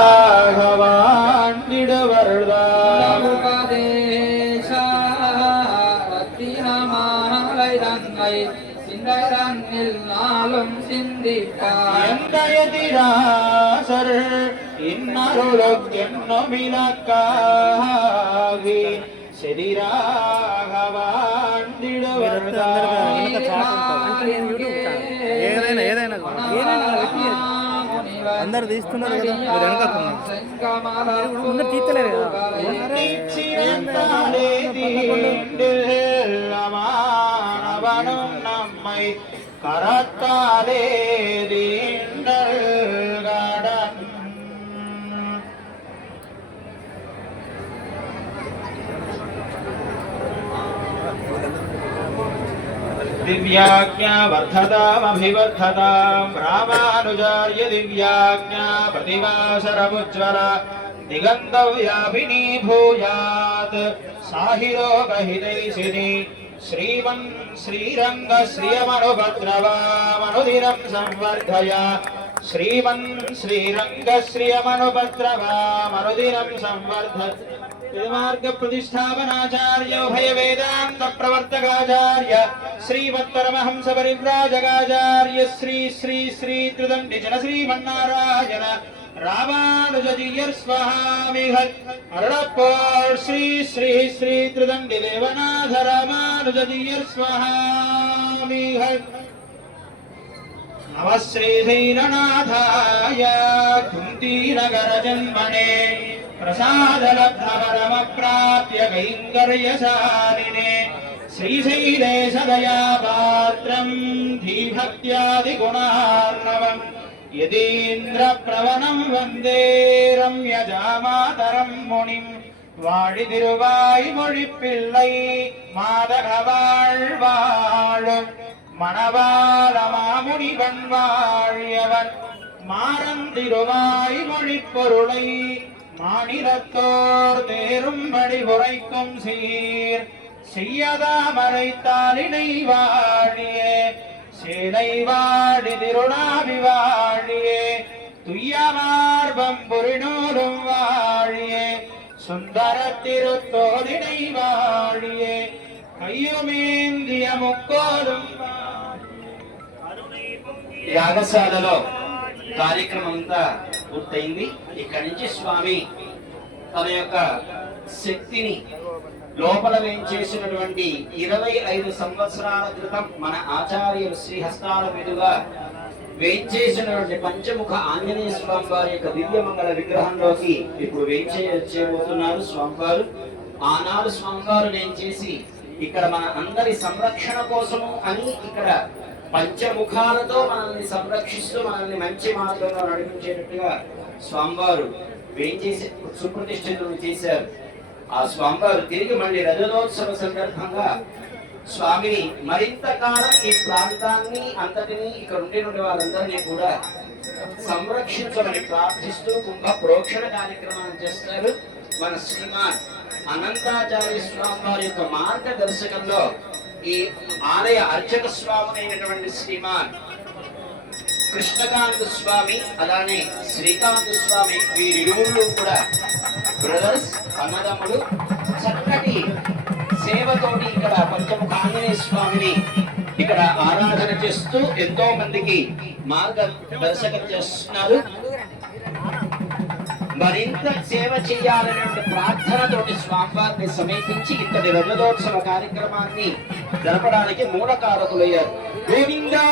பகவான் இடுவர்தாதேசத்தினமாவை சிந்தைரன்னில் நாளும் சிந்திப்பார் இன்னருளும் இலக்காகி செதிராகவான் இடுவர்தான் ஏதேன ஏதேன ஏதேன అందరు తీస్తున్నారు ముందర తీస్తలేరు కదా दिव्याज्ञा दिव्याख्या रामानुजार्य दिव्याज्ञा प्रतिभासरमुज्ज्वला दिगन्तव्याभिनी भूयात् साहिरोगहितैषिणी श्रीवन् श्रीरङ्गश्रियमनुभद्रवामनुदिरम् संवर्धय श्रीवन् वेदमार्गप्रतिष्ठापनाचार्यो भयवेदान्तप्रवर्तकाचार्य श्रीमत्परमहंसपरिव्राजकाचार्य श्री श्री श्रीत्रिदण्डिजन श्रीमन्नारायण रामानुजतीयर् स्वाहामिहत् अरुणप्पोर् श्री श्री श्रीत्रिदण्डिदेवनाथ रामानुजतीयर् स्वाहामिहत् नमश्रीशैलनाथाय कुन्तीनगरजन्मने प्रसादलब्धवरमप्राप्य कैङ्कर्यशालिने श्रीशैले सदया पात्रम् धीभक्त्यादिगुणार्णवम् यदीन्द्रप्रवणम् वन्दे रम्यजामातरम् मुनिम् வாழிதிருவாய் மொழிப்பிள்ளை மாதகவாழ்வாழும் மணவாள மாமுனிவன் வாழியவன். மாறன் திருவாய் மொழி பொருளை மாநிலத்தோர் தேரும்படி உரைக்கும் சீர். செய்யதாமரைத்தாலினை வாழியே சேலை வாடி திருடாவி வாழியே துய்யமார்பம் புரிநூலும் வாழியே சுந்தர திருத்தோதினை வாழியே. கையுமேந்திய முக்கோலும் యాగశాలలో కార్యక్రమం అంతా పూర్తయింది. ఇక్కడి నుంచి స్వామి తన యొక్క శక్తిని లోపల వేయించేసినటువంటి ఇరవై ఐదు సంవత్సరాల క్రితం మన ఆచార్యులు శ్రీహస్తాల మీదుగా వేయించేసినటువంటి పంచముఖ ఆంజనేయ స్వామి వారి యొక్క దివ్యమంగళ విగ్రహంలోకి ఇప్పుడు వేయించేయబోతున్నారు స్వామివారు. ఆనాడు స్వామివారు నేను చేసి ఇక్కడ మన అందరి సంరక్షణ కోసము అని ఇక్కడ పంచముఖాలతో మనల్ని సంరక్షిస్తూ మనల్ని మంచి మార్గంలో నడిపించేటట్టుగా స్వామివారు వేయించేసి సుప్రతిష్ఠితులు చేశారు. ఆ స్వామివారు తిరిగి మళ్ళీ రజతోత్సవ సందర్భంగా స్వామిని మరింత కాలం ఈ ప్రాంతాన్ని అంతటిని ఇక్కడ ఉండి వారందరినీ కూడా సంరక్షించమని ప్రార్థిస్తూ కుంభ ప్రోక్షణ కార్యక్రమాన్ని చేస్తారు మన శ్రీమాన్ అనంతాచార్య స్వామి వారి యొక్క మార్గదర్శకంలో ఈ ఆలయ అర్చక స్వామి అయినటువంటి శ్రీమాన్ కృష్ణకాంత స్వామి అలానే శ్రీకాంత స్వామి వీరిరువురు కూడా బ్రదర్స్ అన్నదమ్ములు చక్కటి సేవతోటి ఇక్కడ పంచముఖ ఆంజనేయ స్వామిని ఇక్కడ ఆరాధన చేస్తూ ఎంతో మందికి మార్గదర్శకం చేస్తున్నారు. మరింత సేవ చేయాలనే ప్రార్థనతోటి స్వామివారిని సమీపించి ఇత్తడి రజతోత్సవ కార్యక్రమాన్ని జరపడానికి మూల కారకులయ్యారు గోవిందా!